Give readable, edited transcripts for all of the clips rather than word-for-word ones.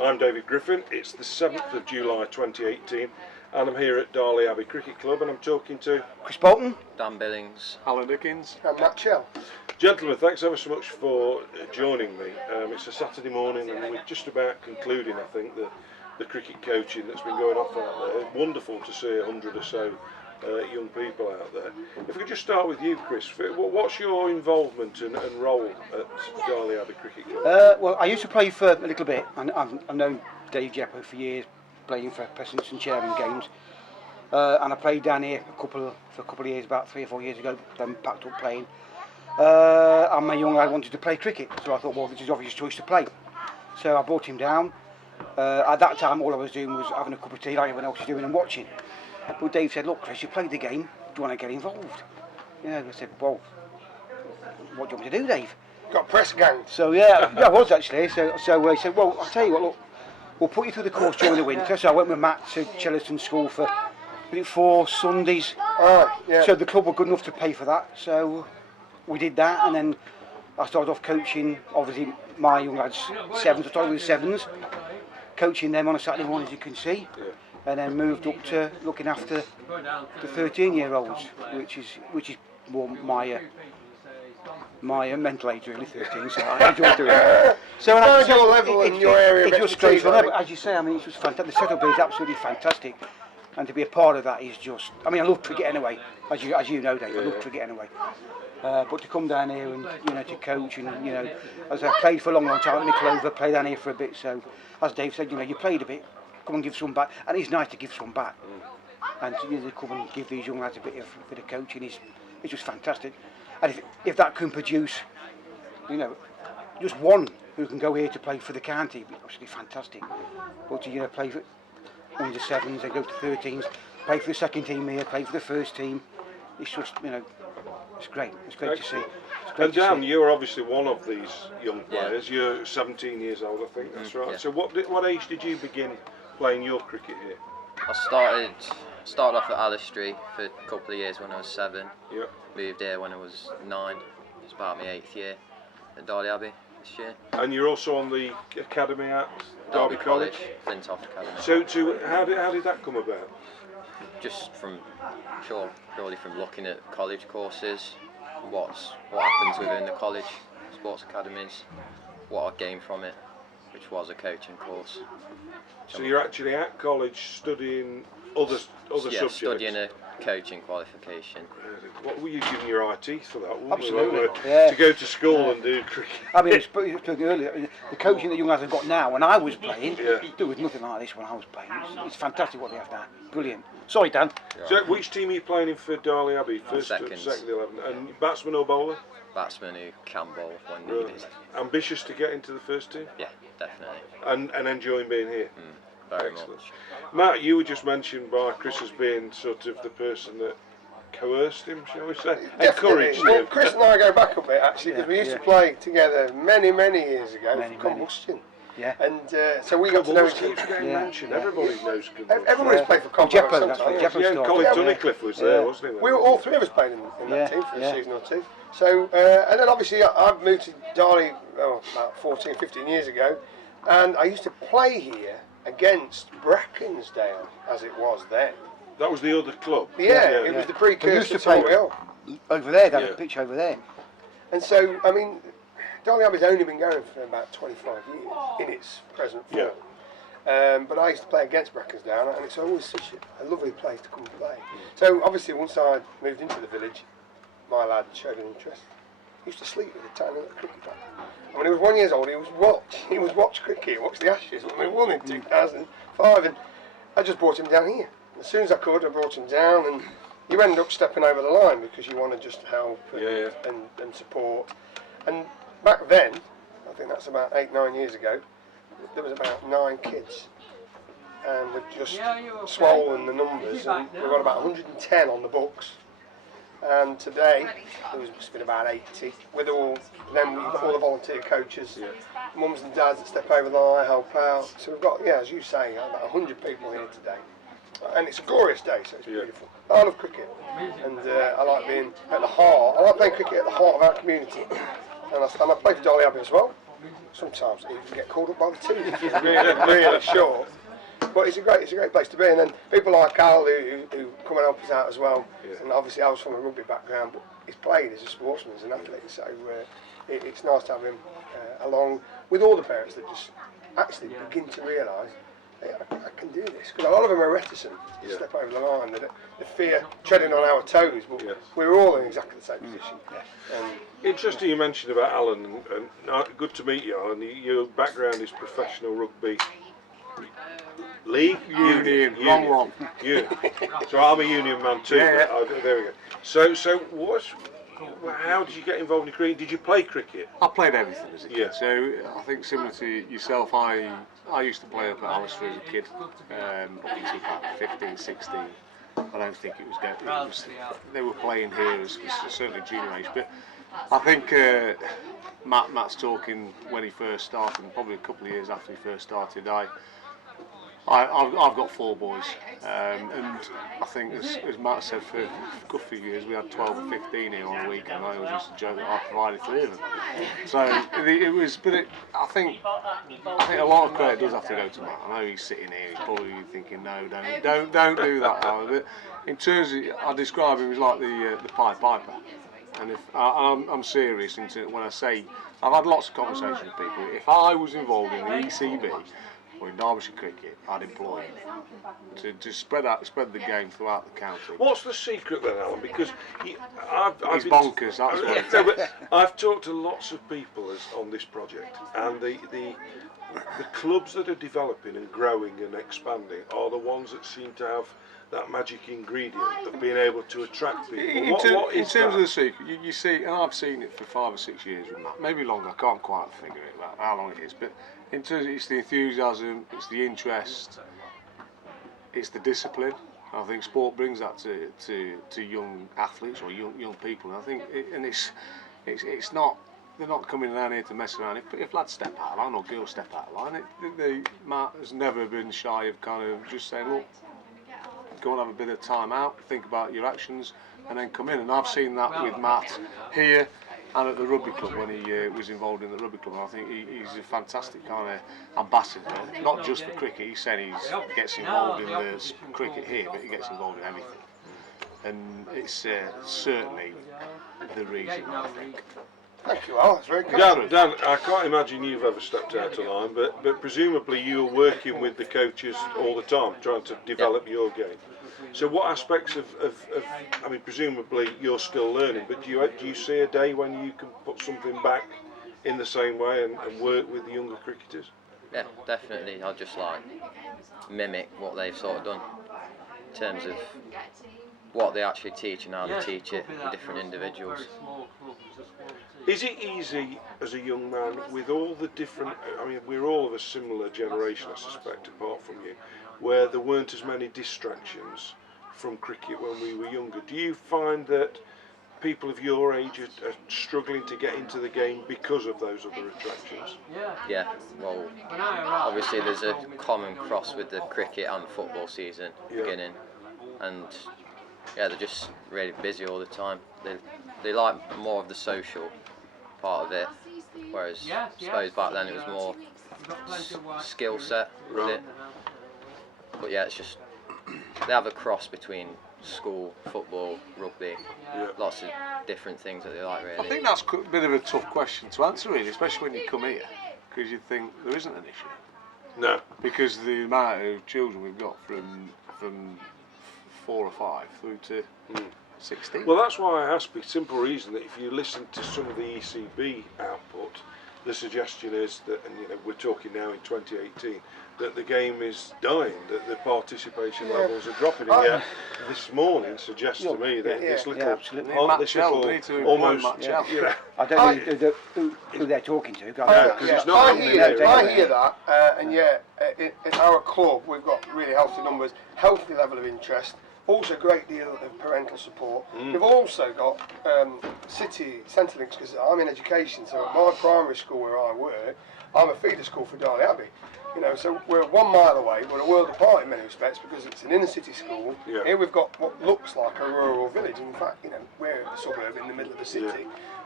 I'm David Griffin. It's the 7th of July 2018 and I'm here at Darley Abbey Cricket Club and I'm talking to Chris Bolton, Dan Billings, Dickens and Matt Chell. Gentlemen, thanks ever so much for joining me. It's a Saturday morning and we're just about concluding, I think, the cricket coaching that's been going off out there. It's wonderful to see 100 or so young people out there. If we could just start with you, Chris, what's your involvement and role at Darley Abbey Cricket Club? well, I used to play for a little bit, and I've known Dave Jeppo for years, playing for presidents and chairman games. And I played down here for a couple of years, about 3 or 4 years ago, then packed up playing. And my young lad wanted to play cricket, so I thought, well, this is obvious choice to play. So I brought him down. At that time, all I was doing was having a cup of tea like everyone else was doing and watching. But Dave said, look, Chris, you played the game, do you want to get involved? Yeah, I said, well, what do you want me to do, Dave? Got press gang. So yeah, I was actually. So he said, well, I'll tell you what, look, we'll put you through the course during the winter. So I went with Matt to Chellaston School for 4 Sundays. Yeah. So the club were good enough to pay for that. So we did that, and then I started off coaching, obviously, my young lads, 7s. I started with 7s, coaching them on a Saturday morning, as you can see. And then moved up to looking after the 13-year-olds, which is more my mental age, really, 13. So I enjoy doing it. So your level in your area of expertise, as you say, I mean, it's just fantastic. The setup is absolutely fantastic, and to be a part of that is just. I mean, I love cricket anyway, as you know, Dave. I love cricket anyway. But to come down here and to coach and as I played for a long time at Mickleover, played down here for a bit. So as Dave said, you played a bit. Come and give some back, and it's nice to give some back. And to come and give these young lads a bit of coaching is just fantastic. And if that can produce, just one who can go here to play for the county, it'd be absolutely fantastic. But to play for under 7s, they go to 13s, play for the second team here, play for the first team. It's just it's great. It's great to see. And Dan, you're obviously one of these young players. Yeah. You're 17 years old, I think. That's right. Yeah. So what age did you begin playing your cricket here? I started off at Alistair for a couple of years when I was 7. Yeah. Moved here when I was 9. It's about my 8th year at Darley Abbey this year. And you're also on the academy at Darby College? Flintoft Academy. So how did that come about? Just purely from looking at college courses, what happens within the college sports academies, what I gained from it, which was a coaching course. So you're actually at college studying other subjects? Studying a coaching qualification. What were you giving your eye teeth for that? Absolutely. To go to school and do cricket. I mean, you were speaking earlier, the coaching that young lads have got now, when I was playing, there was nothing like this when I was playing. It's fantastic what they have now. Brilliant. Sorry, Dan. So which team are you playing in for Darley Abbey? Second 11. And batsman or bowler? Batsman who can bowl when needed. Ambitious to get into the first team? Yeah, definitely. And enjoying being here? Very Excellent. much. Matt, you were just mentioned by Chris as being sort of the person that coerced him, shall we say? Encouraged him. Well, Chris and I go back a bit actually, because we used to play together many years ago for Combustion. Yeah. And so we got to know each other. Keeps getting mentioned. Everybody knows Combustion. Everybody's played for Combustion. Colin Tunnicliffe was there, wasn't he? We were all 3 of us played in that team for a season or 2. So, and then obviously I moved to Darley about 14, 15 years ago, and I used to play here against Brackensdale, as it was then. That was the other club? It was the precursor to Tory Hill. Over there, they had a pitch over there. And so, I mean, Darley Abbey's only been going for about 25 years in its present form. But I used to play against Brackensdale, and it's always such a lovely place to come and play. So obviously once I moved into the village, my lad showed an interest. He used to sleep with a tiny little cricket bat. And when he was 1 year old, he was watch cricket, watch the Ashes when we won in 2005, and I just brought him down here. As soon as I could, I brought him down, and you end up stepping over the line because you want to just help and support. And back then, I think that's about 8-9 years ago, there was about 9 kids, and we've just swollen the numbers, and we've got about 110 on the books. And today there must have been about 80 with all the volunteer coaches, mums and dads that step over the line, help out. So we've got, as you say, about 100 people here today, and it's a glorious day, so it's beautiful. I love cricket, and I like being at the heart. I like playing cricket at the heart of our community, and I play for Darley Abbey as well. sometimes you get called up by the team if you're really short. But it's a great place to be, and then people like Al who come and help us out as well. Yeah. And obviously I was from a rugby background, but he's played as a sportsman, as an athlete, so it's nice to have him along with all the parents that just actually begin to realise, hey, I can do this. Because a lot of them are reticent to step over the line. They fear treading on our toes, but we're all in exactly the same position. Interesting you mentioned about Alan, and good to meet you, Alan. Your background is professional rugby. League? Union. Wrong one. Union. So I'm a union man too. Yeah. There we go. So how did you get involved in cricket? Did you play cricket? I played everything as a kid. Yeah. So I think similar to yourself, I used to play up at Alistair as a kid, up until about 15, 16. I don't think it was going. They were playing here as certainly junior age, but I think Matt's talking when he first started, and probably a couple of years after he first started. I've got 4 boys, and I think as Matt said, for a good few years we had 12 or 15 here on a week, and I always used to joke that I provided 3 of them. So it was, but I think a lot of credit does have to go to Matt. I know he's sitting here, he's probably thinking, no, don't do that, Alan. But in terms of, I describe him as like the Pied Piper, and if I'm serious when I say I've had lots of conversations with people. If I was involved in the ECB or in Derbyshire cricket, I'd employ him to spread the game throughout the county. What's the secret then, Alan? Because He's bonkers. That's what no, but I've talked to lots of people on this project, and the clubs that are developing and growing and expanding are the ones that seem to have that magic ingredient of being able to attract people. In terms of the secret, you see, and I've seen it for 5 or 6 years with Matt, maybe longer. I can't quite figure it out how long it is, but in terms of it's the enthusiasm, it's the interest, it's the discipline. I think sport brings that to young athletes or young people. And I think it's not. They're not coming down here to mess around. If lads step out of line or girls step out of line, Matt has never been shy of kind of just saying, look, go and have a bit of time out, think about your actions, and then come in. And I've seen that with Matt here and at the rugby club when he was involved in the rugby club. And I think he's a fantastic kind of ambassador, not just for cricket. He's saying he gets involved in the cricket here, but he gets involved in everything. And it's certainly the reason, I think. Thank you, Al. That's very good. Dan, I can't imagine you've ever stepped out of line, but presumably you were working with the coaches all the time, trying to develop your game. So what aspects of I mean, presumably you're still learning, but do you see a day when you can put something back in the same way and work with the younger cricketers? Yeah, definitely. I'll just like mimic what they've sort of done in terms of what they actually teach and how they teach it with different individuals. Is it easy as a young man with all the different, I mean, we're all of a similar generation, I suspect, apart from you, where there weren't as many distractions from cricket when we were younger. Do you find that people of your age are struggling to get into the game because of those other attractions? Yeah, well, obviously there's a common cross with the cricket and football season beginning, and yeah, they're just really busy all the time. They like more of the social part of it, whereas I suppose back then it was more skill set with it. But yeah, it's just they have a cross between school, football, rugby, lots of different things that they like really. I think that's a bit of a tough question to answer really, especially when you come here, because you think there isn't an issue. No. Because the amount of children we've got from 4 or 5 through to 16. Well, that's why I asked, for the simple reason that if you listen to some of the ECB output, the suggestion is that, and you know, we're talking now in 2018, that the game is dying, that the participation levels are dropping. And yet, this morning suggests to me that this little, absolutely. almost, you know, I don't know who they're talking to. I hear that, and in our club we've got really healthy numbers, healthy level of interest. Also a great deal of parental support. We've also got city centre links, because I'm in education, so at my primary school where I work, I'm a feeder school for Darley Abbey. You know, so we're 1 mile away, but a world apart in many respects because it's an inner city school. Here we've got what looks like a rural village. In fact, you know, we're a suburb in the middle of the city.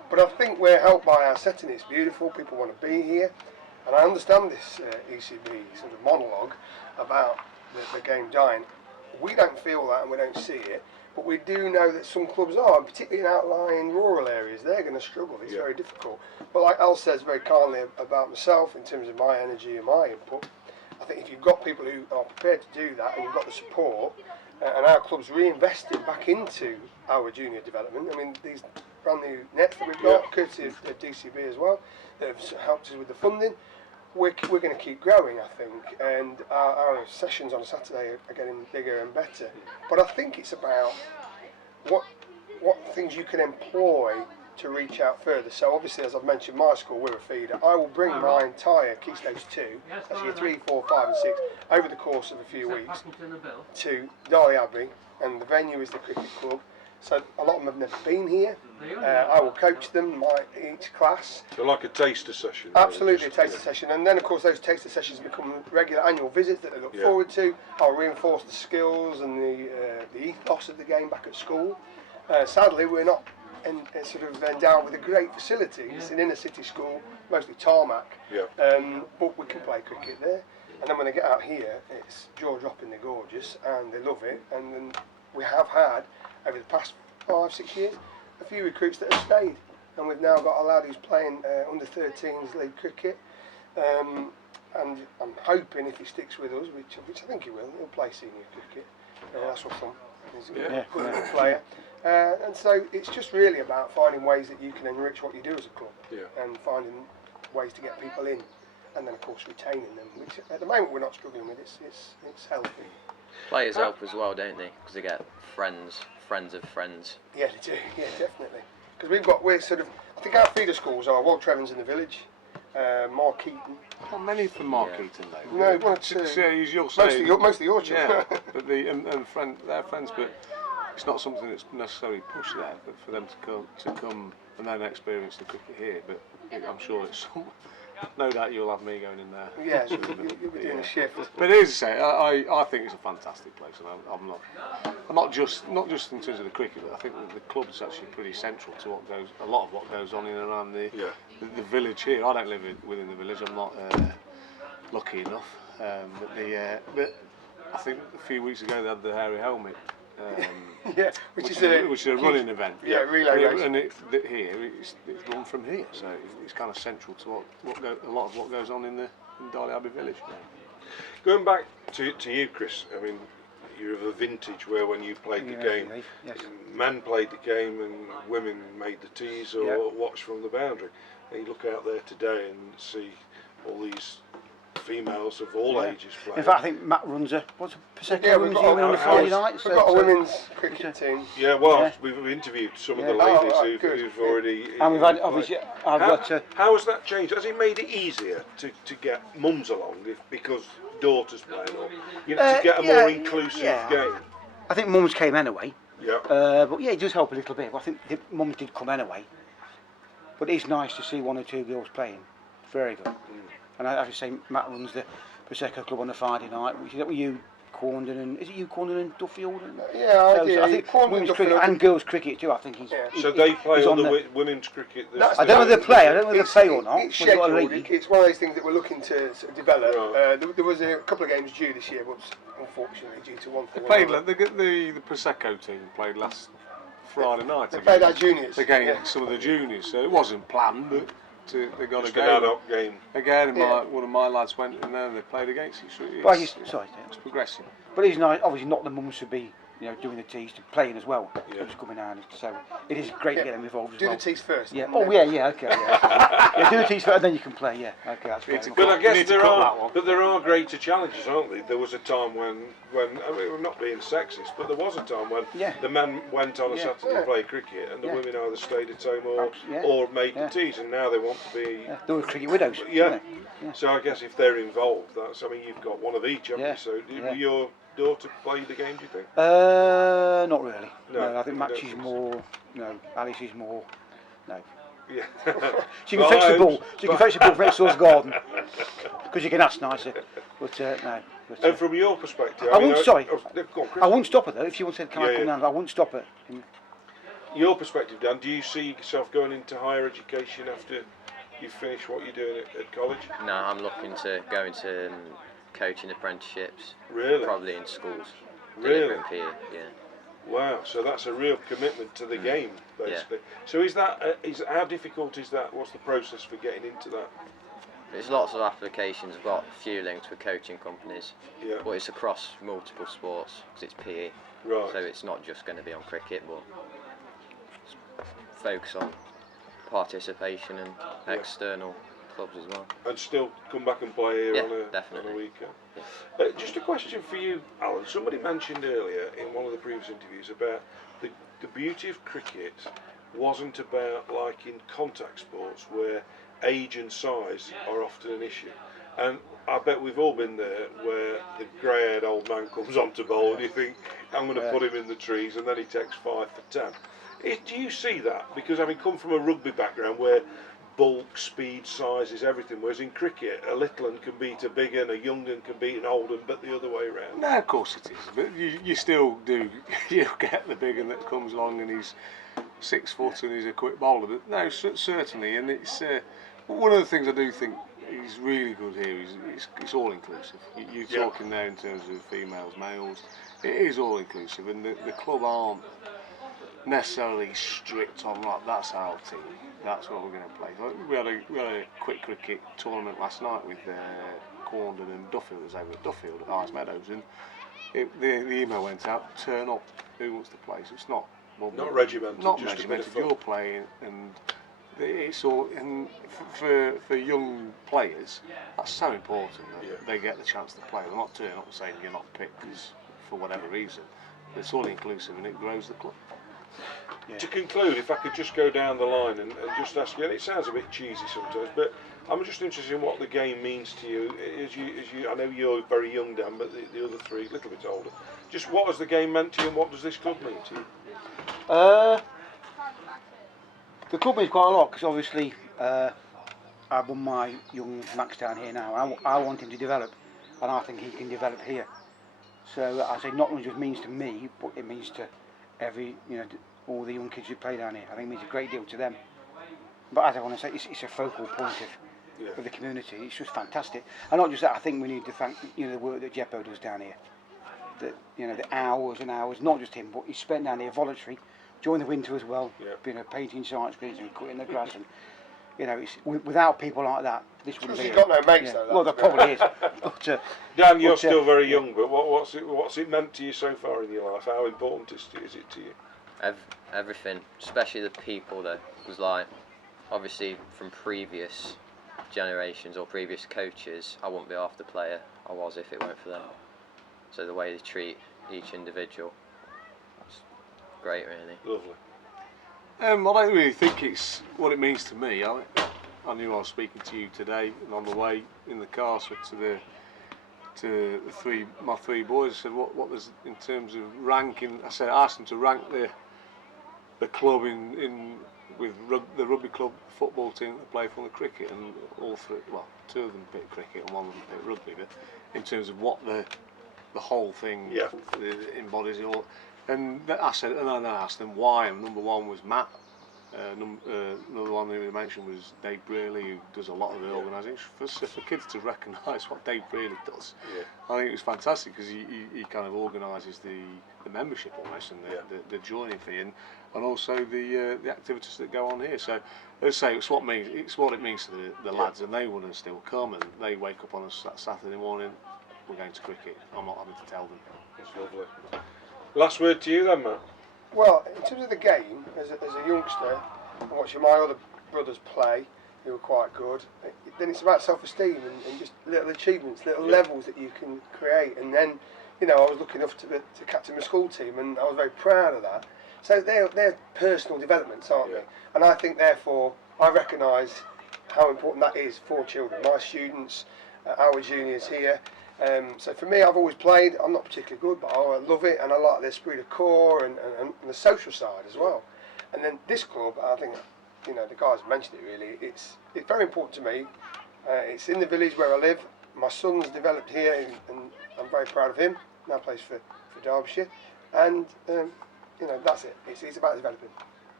But I think we're helped by our setting. It's beautiful. People want to be here, and I understand this ECB sort of monologue about the game dying. We don't feel that, and we don't see it. But we do know that some clubs are, particularly in outlying rural areas, they're going to struggle. It's very difficult. But like Al says very kindly about myself in terms of my energy and my input, I think if you've got people who are prepared to do that and you've got the support, and our club's reinvested back into our junior development. I mean, these brand new nets that we've got, courtesy of DCB as well, that have helped us with the funding. We're going to keep growing, I think, and our sessions on a Saturday are getting bigger and better. But I think it's about what things you can employ to reach out further. So obviously, as I've mentioned, my school, we're a feeder. I will bring my entire Key Stage 2, that's year 3, 4, 5 and 6, over the course of a few weeks to Darley Abbey, and the venue is the cricket club. So a lot of them have never been here. I will coach them, each class. So like a taster session. Absolutely, a taster session. And then of course those taster sessions become regular annual visits that they look forward to. I'll reinforce the skills and the ethos of the game back at school. Sadly, we're not sort of endowed with a great facility. It's an inner city school, mostly tarmac. But we can play cricket there. And then when they get out here, it's jaw-dropping, they're gorgeous, and they love it. And then we have had, over the past 5-6 years, a few recruits that have stayed, and we've now got a lad who's playing under 13s league cricket, and I'm hoping if he sticks with us, which I think he will, he'll play senior cricket. That's what fun. He's a good player, and so it's just really about finding ways that you can enrich what you do as a club, and finding ways to get people in, and then of course retaining them, which at the moment we're not struggling with. It's healthy. Players help as well, don't they? Because they get friends of friends. Yeah, they do. Yeah, definitely. Because we're sort of, I think our feeder schools are Walt Trevor's in the village, Mark Keaton. Not many from Mark Keaton though. No, one or two. Mostly your children. Yeah, but they're friends, but it's not something that's necessarily pushed there. But for them to come and then experience the cricket here, but I'm sure it's no doubt you'll have me going in there. Yeah, you'll be doing a shift. But it is to say, I think it's a fantastic place, and I'm not just in terms of the cricket, but I think that the club's actually pretty central to a lot of what goes on in and around the village here. I don't live within the village. I'm not lucky enough, but I think a few weeks ago they had the hairy helmet. Which is a running event. Yeah, relay race. And it's run from here, so it's kind of central to a lot of what goes on in Darley Abbey village. Going back to you, Chris, I mean, you're of a vintage where when you played the game, men played the game and women made the tees or watched from the boundary. And you look out there today and see all these females of all ages playing. In fact, I think Matt runs a Prosecco women's team on a Friday night. We've got a women's cricket team. Yeah, well, we've interviewed some of the ladies who've already. And we've had, obviously, how has that changed? Has it made it easier to get mums along because daughters playing, or to get a more inclusive game? I think mums came anyway. Yeah. But it does help a little bit. I think the mums did come anyway. But it's nice to see one or two girls playing. Very good. And I have to say, Matt runs the Prosecco Club on a Friday night, which is that with you, Corndon, and is it you, Corndon and Duffield? I think women's cricket and girls' cricket too. I think he's. So they play on the women's cricket. I don't know if they play. I don't know if they play or not. It's scheduled. It's one of those things that we're looking to sort of develop. There was a couple of games due this year, but unfortunately due to one thing. The Prosecco team played last Friday night. They played our juniors. Against some of the juniors, so it wasn't planned, but. They got just a game. Again, and one of my lads went and then they played against each other. It's progressing. But it's nice, obviously not the mums should be doing the tees, to playing as well. Just coming down, so it is great to get them involved as well. Do the tees first. Yeah. Oh okay. Yeah, do the tees first and then you can play. Yeah. Okay, that's great. But I guess there are greater challenges, aren't there? There was a time when I mean, we're not being sexist, but there was a time when the men went on a Saturday and played cricket, and the women either stayed at home or made the tees, and now they want to be. They were cricket widows. So I guess if they're involved, you've got one of each, haven't you? So your daughter play the game, do you think? Not really. No, I think Max is more. No, Alice is more. No. Yeah. She can fetch the ball. She can fetch the ball from next door's garden because you can ask nicer. But no. And from your perspective, I won't stop her though. If she wants to, can I come down? I won't stop her. your perspective, Dan, do you see yourself going into higher education after you finish what you're doing at college? No, I'm looking to go into coaching apprenticeships. Really? Probably in schools. Really? Delivering PE, yeah. Wow, so that's a real commitment to the game, basically. So how difficult is that? What's the process for getting into that? There's lots of applications. I've got a few links with coaching companies, Yeah. but it's across multiple sports because it's PE. Right. So it's not just going to be on cricket, but focus on participation and external clubs as well. And still come back and play here on definitely. a weekend. Just a question for you, Alan. Somebody mentioned earlier in one of the previous interviews about the beauty of cricket wasn't about like in contact sports where age and size are often an issue. And I bet we've all been there where the grey-haired old man comes onto bowl and you think, I'm going to put him in the trees, and then he takes 5 for 10. Do you see that? Because having come from a rugby background where bulk, speed, size is everything, whereas in cricket a little un can beat a big un, a young un can beat an old un, but the other way around. No, of course it is, but you still do, you get the big un that comes along and he's 6 foot and he's a quick bowler, but no, certainly, and it's one of the things I do think is really good here is it's all inclusive. You're talking there in terms of females, males, it is all inclusive, and the club aren't necessarily strict on like that's our team, that's what we're going to play. Like, we had a quick cricket tournament last night with Corndon and Duffield. It was over at Duffield at Ice Meadows, and the email went out: turn up, who wants to play? So it's not regimented, not just regimented. a bit of You're playing, and it's all. And for young players, that's so important that they get the chance to play. They're not turning up and saying you're not picked for whatever reason. It's all inclusive, and it grows the club. Yeah. To conclude, if I could just go down the line and just ask you, and it sounds a bit cheesy sometimes, but I'm just interested in what the game means to you. As you, I know you're very young, Dan, but the other three, a little bit older. Just what has the game meant to you, and what does this club mean to you? The club means quite a lot, because obviously I won my young Max down here now. I want him to develop, and I think he can develop here. So I say not only just means to me, but it means to every, all the young kids who play down here. I think it means a great deal to them. But as I want to say, it's a focal point of the community. It's just fantastic. And not just that, I think we need to thank the work that Jeppo does down here. The hours and hours, not just him, but he's spent down here voluntary during the winter as well, painting science screens and cutting the grass. And it's, without people like that, this wouldn't be. He's got no mates though. Well, there probably is. But, Dan, you're still very young, but what's it meant to you so far in your life? How important is it to you? Everything, especially the people though, was like, obviously from previous generations or previous coaches, I wouldn't be half the player I was if it weren't for them. So the way they treat each individual, it's great really. Lovely. I don't really think it's what it means to me. I knew I was speaking to you today, and on the way in the car, so to my three boys, I said, what was in terms of ranking? I asked them to rank the club with the rugby club football team that play for the cricket, and all three, well, 2 of them picked cricket and 1 of them picked rugby. But in terms of what the whole thing embodies it all, and I asked them why, and number 1 was Matt. Another one who we mentioned was Dave Brearley, who does a lot of the organising. For kids to recognise what Dave Brearley does, I think it was fantastic, because he kind of organises the membership almost, and the joining fee, and also the activities that go on here. So let's say it's what it means to the lads, and they want to still come, and they wake up on a Saturday morning, we're going to cricket. I'm not having to tell them. That's lovely. Last word to you then, Matt. Well, in terms of the game, as a youngster, and watching my other brothers play, who were quite good, then it's about self-esteem and just little achievements, little levels that you can create. And then, I was lucky enough to captain my school team, and I was very proud of that. So they're personal developments, aren't they? And I think, therefore, I recognise how important that is for children. My students, our juniors here. So for me, I've always played. I'm not particularly good, but I love it, and I like the esprit de corps and the social side as well. And then this club, I think, the guys mentioned it really. It's very important to me. It's in the village where I live. My son's developed here, and I'm very proud of him. Now plays for Derbyshire, and that's it. It's about developing.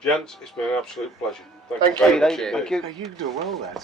Gents, it's been an absolute pleasure. Thank very you. much Thank indeed. you. Hey, you've done well there.